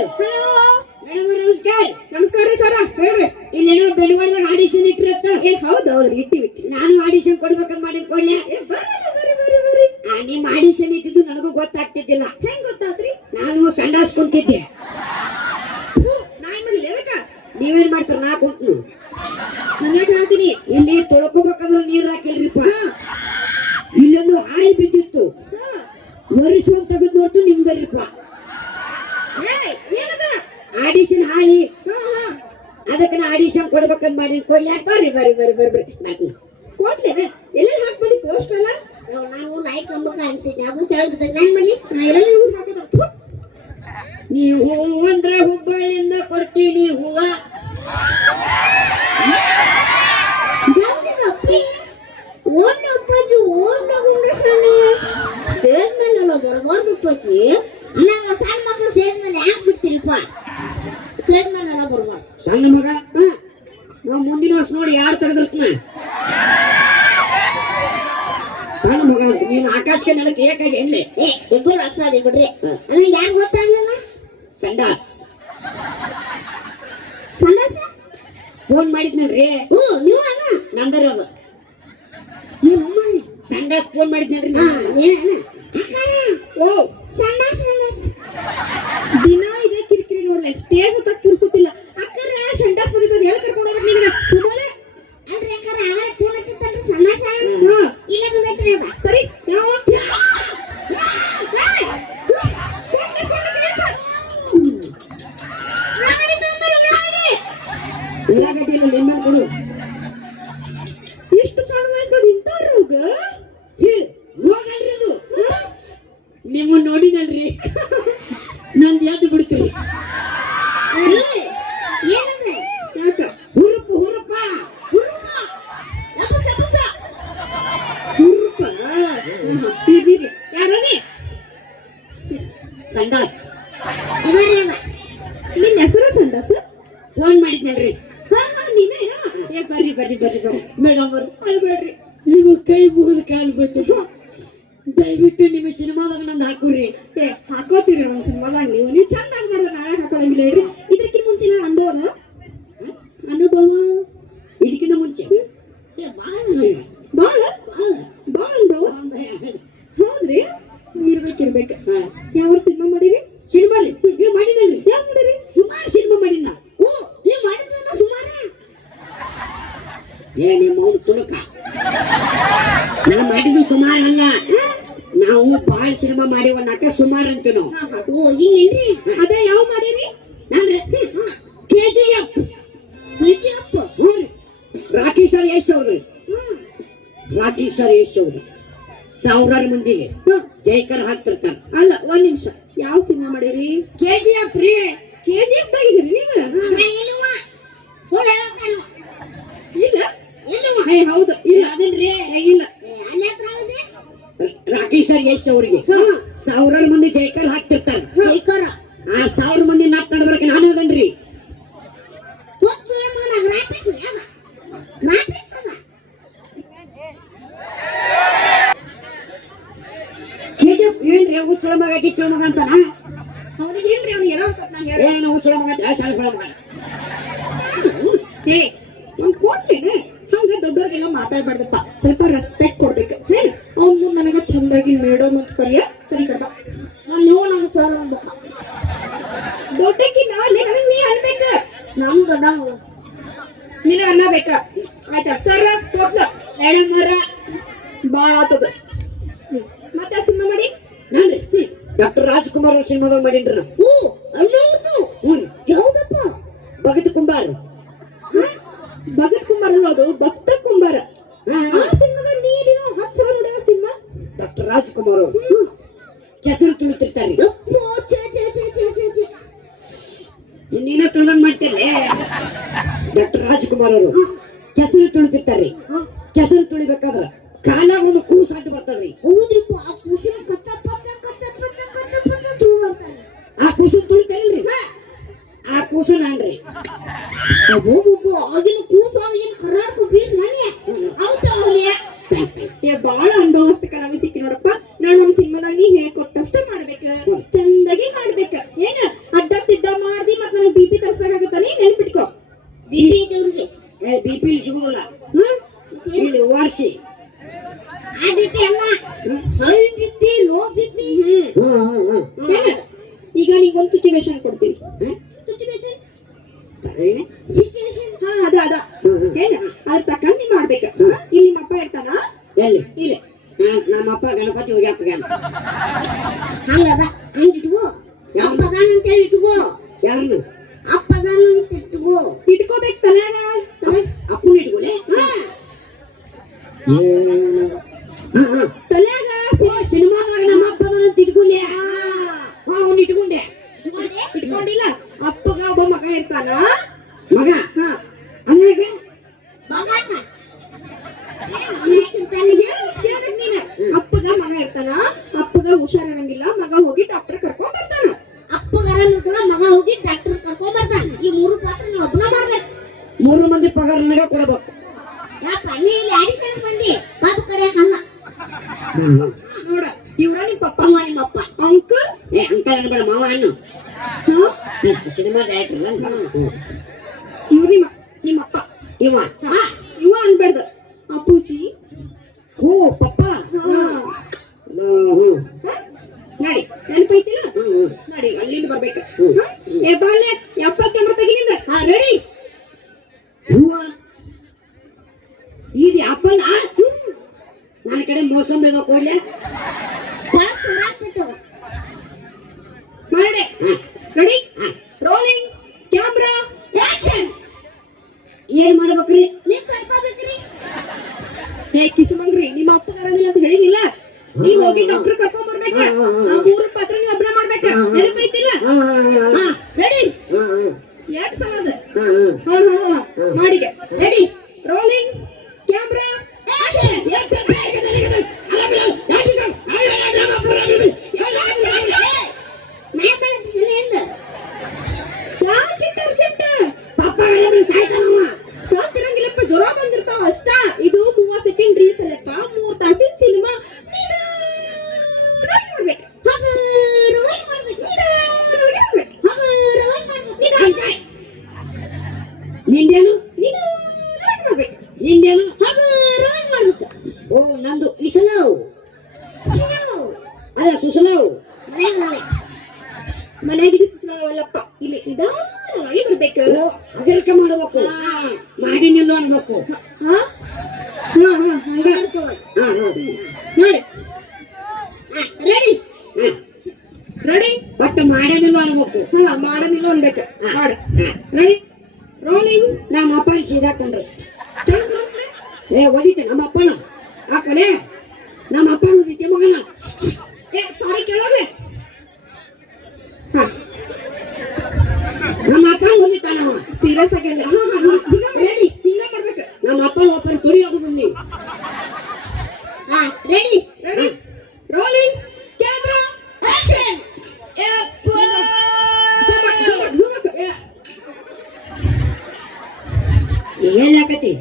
ನಮಸ್ಕಾರ ನಮಸ್ಕಾರ ಸರ ಹೇಳ್ರಿ ಇಲ್ಲೇನೋ ಬೆಳವಣಿಗೆ ಆಡಿಷನ್ ಇಟ್ಟಿರತ್ತ ಏ ಹೌದು ಇಟ್ಟಿ ಇಟ್ಟಿವಿ ನಾನು ಆಡಿಷನ್ ಕೊಡ್ಬೇಕಂತ ಮಾಡಿ ಕೊಡ್ಲೆ ಏ ಬರ್ರಿ ಬರ್ರಿ ಬರ್ರಿ ಆಡಿಷನ್ ಇದ್ದಿದ್ದು ನನಗೂ ಗೊತ್ತಾಗ್ತಿದ್ದಿಲ್ಲ ಹೆಂಗ್ ಗೊತ್ತಾತ್ರಿ ನಾನು ಸಂಡಾಸ್ ಕುಂತಿದ್ದೆ ನಾನು ನೀವೇನ್ ಮಾಡ್ತಾರ ನಾ ಕುಂತ್ನು ನಾನು ಯಾಕೆ ಹೇಳ್ತೀನಿ ಇಲ್ಲಿ ತೊಳ್ಕೋಬೇಕಂದ್ರೆ ನೀರು ಹಾಕಿಲ್ರಿಪ್ಪ ಇಲ್ಲೊಂದು ಹಾಯಿ ಬಿದ್ದಿತ್ತು ಒರಿಸುವಂತ ತೆಗೆದು ನೋಡ್ತು ನಿಮ್ದರಿಪ್ಪ ಆಡಿಷನ್ ಹಾಯಿ ಅದಕ್ಕೆ ನಾ ಆಡಿಷನ್ ಕೊಡ್ಬೇಕಂತ ಮಾಡಿ ಕೊಡ್ಲಾಕ ಬರ್ರಿ ಬರ್ರಿ ಬರ್ರಿ ಬರ್ರಿ ಬರ್ರಿ. ಮಾಡಿ ಕೊಡ್ಲಿ ಎಲ್ಲ ಹಾಕ್ಬಿಡಿ ಪೋಸ್ಟ್ ಅಲ್ಲ? ನಾವು ಲೈಕ್ ಅನ್ಸಿದ್ದೆ ಅದು ಕೇಳ್ಬಿಟ್ಟು ನಾನು ಡ್ರೆಸ್ ಫೋನ್ ಮಾಡಿದ್ನಲ್ರಿ ಓ ಏ ನಿಮ್ಮ ಮಗನ ತುಣುಕ ನಾವು ಸುಮಾರು ಅಲ್ಲ. ನಾವು ಬಹಳ ಸಿನಿಮಾ ಮಾಡಿವನ್ನಾಕ ಸುಮಾರು ಅಂತ ನಾವು ಓ ಹಿಂಗೇನ್ರಿ? ಅದ ಯಾವ ಮಾಡಿರಿ? ನಾನು ಕೆ ಜಿ ಎಫ್ ಕೆ ಹ್ಞೂ ರಾಕಿ ಸರ್ ಯಶ್ ಅವ್ರಿ. ರಾಕಿ ಸರ್ ಯಶ್ ಅವ್ರಿ. ಸಾವಿರಾರು ಮಂದಿಗೆ ಜೈಕರ್ ಹಾಕ್ತಿರ್ತಾರೆ. ಅಲ್ಲ ಒಂದ್ ನಿಮಿಷ. ಯಾವ ಸಿನಿಮಾ ಮಾಡಿರಿ? ಕೆ ಜಿ ಎಫ್ ರೀ. ಕೆ ಜಿ ಎಫ್ ತೆಗಿದ್ರಿ ನೀವು? ಇಲ್ಲ. ಇಲ್ಲ ಹೌದು. ಇಲ್ಲ ಇಲ್ಲ. ರಾಕೇಶ್ ಯಶ್ ಅವರಿಗೆ. ಸಾವಿರಾರು ಮಂದಿ ಜೈಕಾರ ಹಾಕ್ತಿರ್ತಾರೆ ಆ ಸಾವಿರ ಮಂದಿ ನಾಟ್ ನಡ್ಬರ್ಕ ನಾನು ಅದನ್ರಿ Oh, alam mo! Un, ikaw na pa! Bakit ito kumbar? จัง 得嘞，哥。ঠিক আছে রেডি ಮಾಡ್ಬೇಕು. ಅಗರ್ಕ ಮಾಡ್ಬೇಕು. ಮಾಡಿ ನಿಲ್ಲೋ ಅನ್ಬೇಕು. ನೋಡಿ. ರೆಡಿ. ರೆಡಿ? ಬಟ್ ಮಾಡಲಿಲ್ಲ ಅನ್ಬೇಕು. ಹಾ ಮಾಡಲಿಲ್ಲ ಅನ್ಬೇಕು. ಮಾಡು. ರೆಡಿ? ರೋಲಿಂಗ್? ನಮ್ಮ ಅಪ್ಪ ಸೀದಾ ಕುಂಡ್ರಸ್ ಚಂದ್ರಸ್ ಏ ಹೊಡಿತೆ ನಮ್ಮ ಅಪ್ಪನ. ಆ ನಮ್ಮ ಅಪ್ಪನ ಮಗನ. ಆಕೈತಿ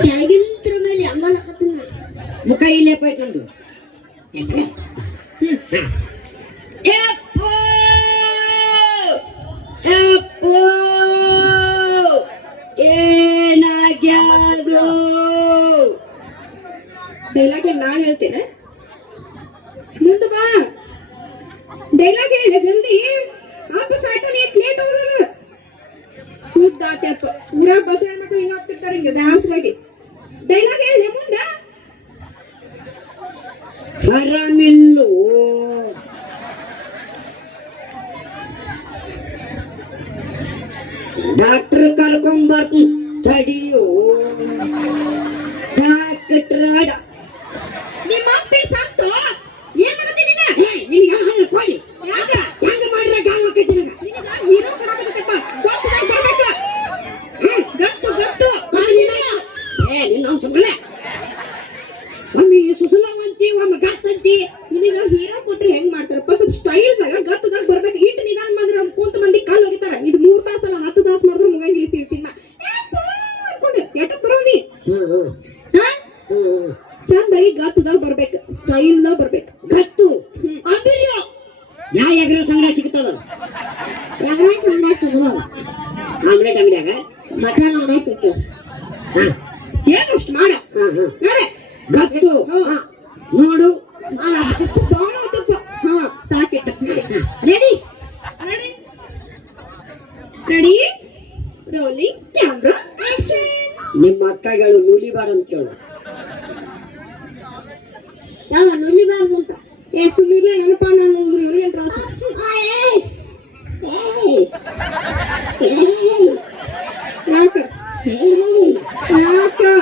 ಕೆಳಗಿಂತ್ರ ಮೇಲೆ ಅಂದಾಜ್ ಮುಖ ಇಲ್ಲೇ ಡಾಕ್ಟರ್ ಕರ್ಕೊಂಡ್ ಬರ್ತೀನಿ ತಡಿಯೋ. ಡಾಕ್ಟರ್ ನಿಮ್ಮ ಅಪ್ಪಿನ ಸತ್ತು ಏ ಹೆಂಗ ಹೀರೋ ಕೊಡಕತ್ತಪ್ಪ ಏ ಏ ಕೊಟ್ರೆ ಹೆಂಗ್ ಮಾಡ್ತಾರಪ್ಪ ಸ್ವಲ್ಪ ಸ್ಟೈಲ್ದಾಗ ಗತ್ತದಾಗ ಬರ್ಬೇಕು. ಹಿಟ್ಟು ನಿಧಾನ ಮಾಡಿದ್ರೆ ಕೂತ ಮಂದಿ ಕಾಲು ಹೋಗಿತಾರ ಇದು ಹೋಗಂಗಿಲ್ಲ ಸಿಲ್ ಸಿನಿಮಾ ಅನ್ಕೊಂಡು. ಚಂದಾಗಿ ಗತ್ತದಾಗ ಬರ್ಬೇಕು. ಸ್ಟೈಲ್ ಬರ್ಬೇಕು. ಗತ್ತು ಯಾ ಎಗ್ರ ಸಂಗ್ರಹ ಸಿಗ್ತದ? ಎಗ್ರ ಸಂಗ್ರಹ ಸಿಗ್ಬೋದು ಆಮ್ಲೆಟ್ ಅಂಗಡಿಯಾಗ? ಮಟನ್ ಅಂಗಡಿ ಏನು ಅಷ್ಟು ಮಾಡ? ಗತ್ತು ನೋಡು. ಸಾಕಿಟ್ಟು ready? Ready? Ready? Rolling camera ನಿಮ್ಮ ಅಕ್ಕಗಳು ನೂಲಿಬಾರ್ ಅಂತ ಹೇಳು. ಯಾವ ನುಲಿಬಾರ್ದು ಅಂತ. ಏ ಸುಮ್ಮನೆ ನೆನಪಾಣ ನಾನು ಇವರಿಗೆ ತ್ರಾಸು ನಾಲ್ಕು. ನಾಲ್ಕು.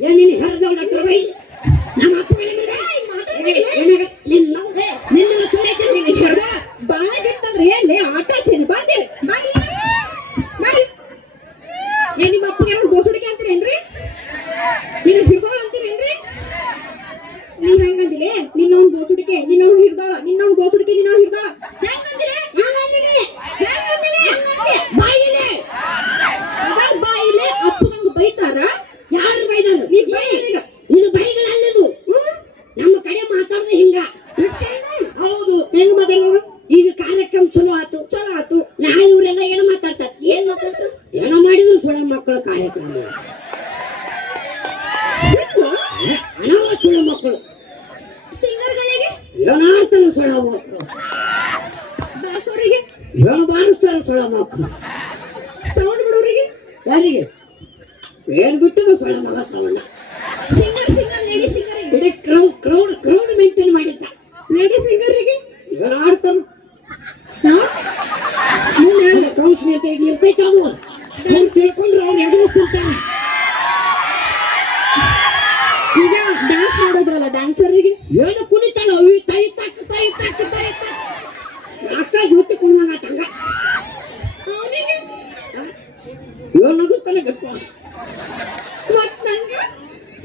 ஏன் நீ ஹர்தோட பிரவை ಸುಳ ಮಕ್ಕಳ ಕಾರ್ಯಕ್ರಮ. ಅನಾವಸುಳ ಮಕ್ಕಳು. ಸಿಂಗರ್ಗಳಿಗೆ? ಏನಾಡ್ತಾರ ಸುಳ ಮಕ್ಕಳು. ಏನು ಬಾರಿಸ್ತಾರ ಸುಳ ಮಕ್ಕಳು? ಸೌಂಡ್ ಬಿಡೋರಿಗೆ ಯಾರಿಗೆ? ಏನ್ ಬಿಟ್ಟು ಸುಳ ಮಗ ಸೌಂಡ್. ಇಡೀ ಕ್ರೌ ಕ್ರೌಡ್ ಕ್ರೌಡ್ ಮೇಂಟೈನ್ ಮಾಡಿದ್ದ. ಲೇಡಿ ಸಿಂಗರ್ರಿಗೆ ಏನಾಡ್ತಾರ ಮುಂದೆ ಹೇಳಿದ ಕೌಶಲ್ಯತೆ ಇರ್ತೈತೆ ಅದು ನಾವು ತಿಳ್ಕೊಂಡ್ರೆ ಅವ್ರು ಎದುರಿಸ್ತಿರ್ತಾರೆ ಈಗ ಡ್ಯಾನ್ಸ್ ಮಾಡೋದ್ರಲ್ಲ ಡ್ಯಾನ್ಸರ್ಗೆ ಏನು ಕುಣಿತಾಳ. ಅವಿ ತೈ ತಕ್ ತೈ ತಕ್ ತೈ ತಕ್. ಜೊತೆ ಕುಣಿದಂಗ ತಂಗ. ಅವನಿಗೆ ಏನು ನಗಿಸ್ತಾನೆ ಗಟ್ಕ ಮತ್ ನಂಗೆ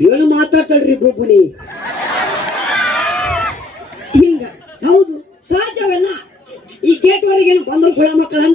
ಏನು ಮಾತಾಡ್ತಾಳ್ರಿ ಬುಬ್ಬುನಿ. ಹಿಂಗ. ಹೌದು, ಸಹಜವೆಲ್ಲ. ಈ ಸ್ಟೇಟ್ ವರೆಗೇನು ಬಂದ್ರು ಸುಳ ಮಕ್ಕಳನ್ನ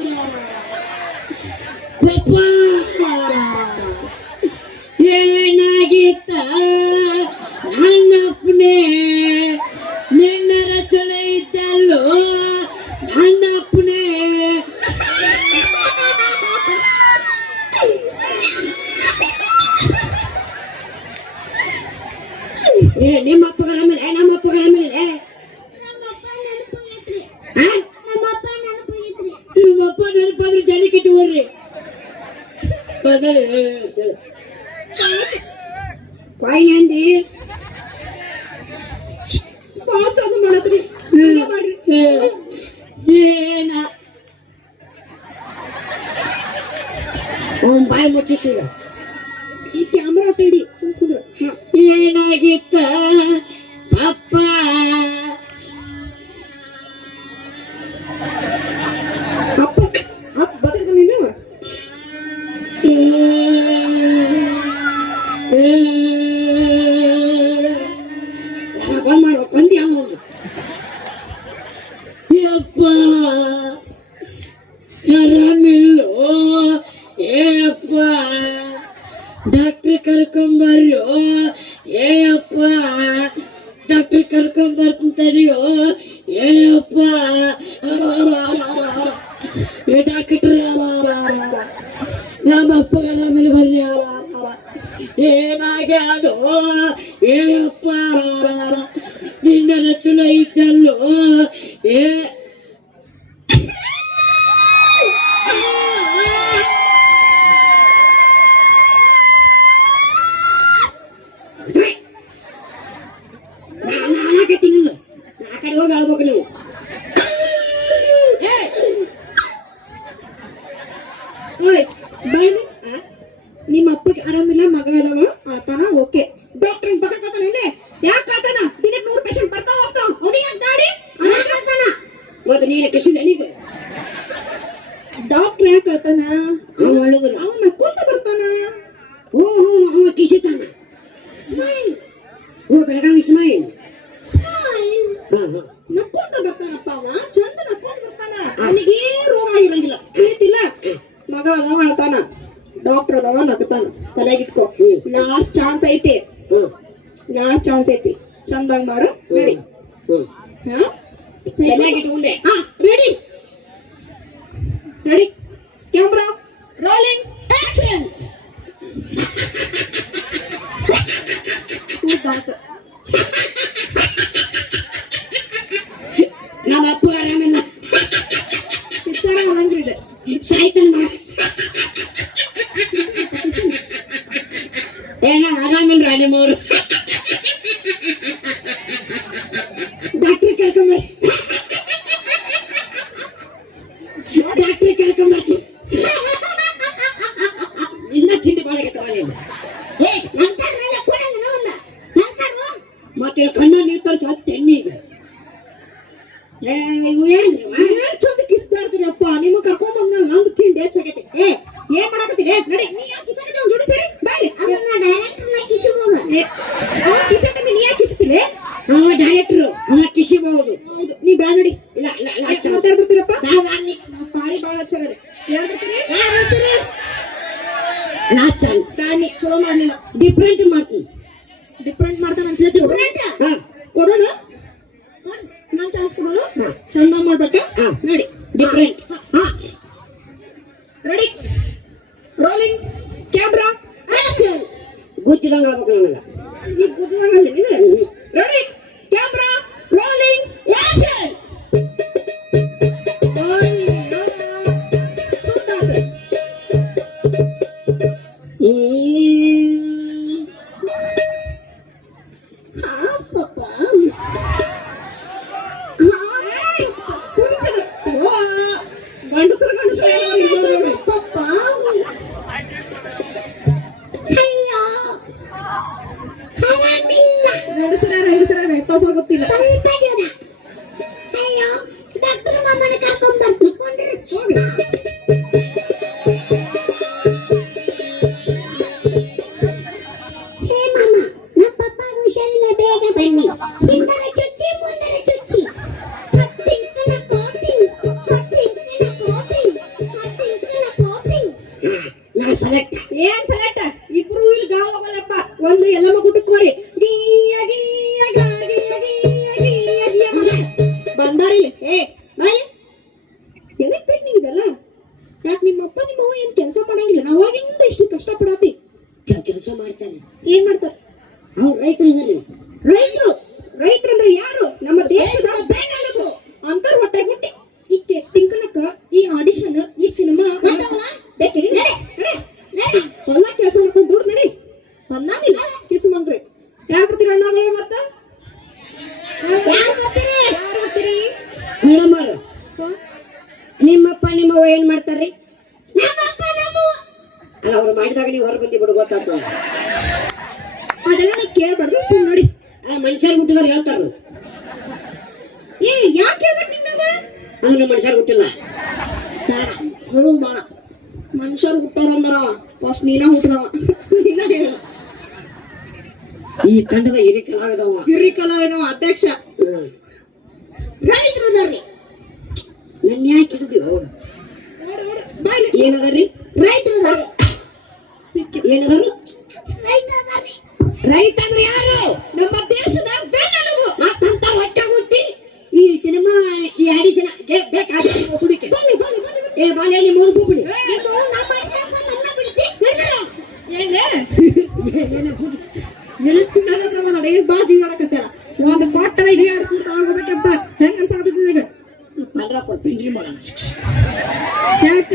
ಪುಷ್ಪಾಹಾರ ಏನಾಗಿತ್ತ ನನ್ನಪ್ಪನೇ ನಿನ್ನರ ಚಲೋ ಇದ್ದಲ್ಲೋ? ಐತಲ್ಲೋ ಏ ನಮ್ಮ ಬೆಳಗಾವಿ ಇಸ್ಮಾಯಿಲ್ ನಕ್ಕೊಂತ ಬರ್ತಾನಪ್ಪ ಅವ. ಚಂದ ನಕ್ಕೊಂತ ಬರ್ತಾನ. ಅವನಿಗೆ ರೋಗ ಇರಂಗಿಲ್ಲ ಮಗ ಅದಾವ ಅಳ್ತಾನ ಡಾಕ್ಟರ್ ಅದಾವ ನಗ್ತಾನ ತಲೆಗಿಟ್ಕೋ ಲಾಸ್ಟ್ ಚಾನ್ಸ್ ಐತಿ. ಲಾಸ್ಟ್ ಚಾನ್ಸ್ ಐತಿ. ಚಂದಂಗ್ ಮಾಡು. ಹೇಳಿ ಹಾ? ತಲೆಗಿಟ್ಕೊಂಡೆ ಹಾ. ಏನ ಆರಾಮಿಲ್ರ ನಿಮ್ಮವ್ರು? ಡಾಕ್ಟರ್ ಕೇಳ್ಕೊಂಬ ನಾ ಚಾನ್ಸ್ ನಾನು ಚಲೋ ಮಾಡಲಿಲ್ಲ. ಡಿಫ್ರೆಂಟ್ ಮಾಡ್ತೀನಿ ಡಿಫ್ರೆಂಟ್ ಮಾಡ್ತಾನೆ ಅಂತ ಹೇಳ್ತೀವಿ ಡಿಫ್ರೆಂಟ್ ಹಾಂ. ಕೊಡೋಣ? ನಾನು ಚಾನ್ಸ್ ಕೊಡೋಣ? ಹಾ. ಚಂದ ಮಾಡ್ಬೇಕು? ಹಾಂ. ನೋಡಿ ಡಿಫ್ರೆಂಟ್ ಹಾ. ರೆಡಿ ರೋಲಿಂಗ್ ಕ್ಯಾಮ್ರಾ ಆಕ್ಷನ್ ಗುಜ್ಜಿದಂಗೆ ಆಗ್ಬೇಕು ನನಗೆ ಈಗ ಗುಜ್ಜಿದಂಗೆ ready camera rolling action Ih, apa bang? Ayo, Alhamdulillah. Nggak ada serena, nggak ada serena. Tahu aku tidak. ಮಾಡಂಗಿಲ್ಲ ನಾವು ಅವಾಗಿಂದ ಇಷ್ಟು ಕಷ್ಟ ಪಡಾತಿ ಕೆಲಸ ಮಾಡ್ತಾರೆ ಏನ್ ಮಾಡ್ತಾರೆ? ಅವ್ರು ರೈತರು ಯಾಕೆ ನಮ್ಮ ಮನುಷ್ಯರು ಹುಟ್ಟಿಲ್ಲ ಬೇಡ ಹೇಳುದು ಬೇಡ. ಮನುಷ್ಯರು ಹುಟ್ಟಾರ ಅಂದಾರ ಫಸ್ಟ್ ನೀನ ಹುಟ್ಟಿದವ ನೀನ ಹೇಳ ಈ ತಂಡದ ಹಿರಿ ಕಲಾವಿದವ ಹಿರಿ ಕಲಾವಿದವ ಅಧ್ಯಕ್ಷ. ರೈತರು ಅದಾರ್ರಿ. ನನ್ನ ಯಾಕೆ ಹಿಡಿದಿವು ಓಡು. ಓಡು ಬಾಯ್ಲಿ ಏನದರಿ ರೈತರು ಅದಾರ್ರಿ. ಏನದರು ರೈತ ಅದಾರ್ರಿ. ರೈತ ಅಂದ್ರೆ ಯಾರು? ನಮ್ಮ ದೇಶದ ಸಿನಿಮಾ ಈ ಆಡಿಷನ್ ಬೇಕಾಗಿ ಸುಡಿಕೆ. ಏ ಬಾಲೆ ನಿಮ್ಮ ಮೂರು ಬಿಡಿ ಏನ್ ಏನ್ ಬಾಜಿ ಮಾಡಕತ್ತಾರ ಒಂದು ಕೊಟ್ಟ ಹಿಡಿ ಆಡ್ಕೊಂಡು ತಗೋಬೇಕಪ್ಪ ಹೆಂಗ ಅನ್ಸಾಕತ್ತೈತಿ ನಿನಗ? ಪಂಡ್ರಾಪುರ ಪಿಂಡ್ರಿ ಮಗ. ಯಾಕ?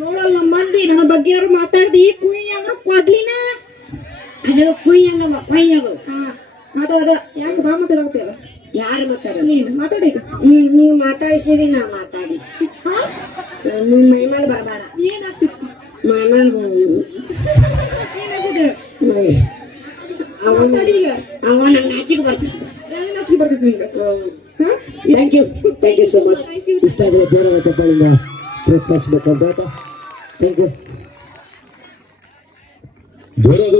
ನೋಡಲ್ಲ ನಮ್ಮ ಮಂದಿ ನನ್ನ ಬಗ್ಗೆ ಯಾರು ಮಾತಾಡ್ದಿ? ಕುಯ್ ಅಂದ್ರೆ ಕೊಡ್ಲಿನ? ಅದು ಕುಯ್ಯಂಗವ ಕೊಯ್ಯಂಗವ ಹಾ ಅದ ಅದ. ಯಾಕೆ ಬಾ ಮಾತಾಡಕತ್ತಿಯಲ್ಲ ಯಾರು ಮಾತಾಡ ನೀನು ಮಾತಾಡಿ. ನೀವು ಮಾತಾಡಿಸಿರಿ ನಾ ಮಾತಾಡಿ. ನಿಮ್ಮ ಮೈಮಾಲ್ ಬರಬೇಡ ಏನಾಗ್ತಿತ್ತು? ಮೈಮೇಲೆ ಅವ ಈಗ. ನನ್ನ ನಾಚಿಗೆ ಬರ್ತಾನೆ ಏನ್ ನಾಚಿಕೆ ಬರ್ತೈತಿ ನಿಂಗೆ thank you thank you so much ಇಷ್ಟ ಆಗಲ್ಲ ಜೋರಾದ ತಪ್ಪಳಿಂದ ಪ್ರೋತ್ಸಾಹಿಸ್ಬೇಕು ಅಂತ ಥ್ಯಾಂಕ್ ಯು ಜೋರಾದ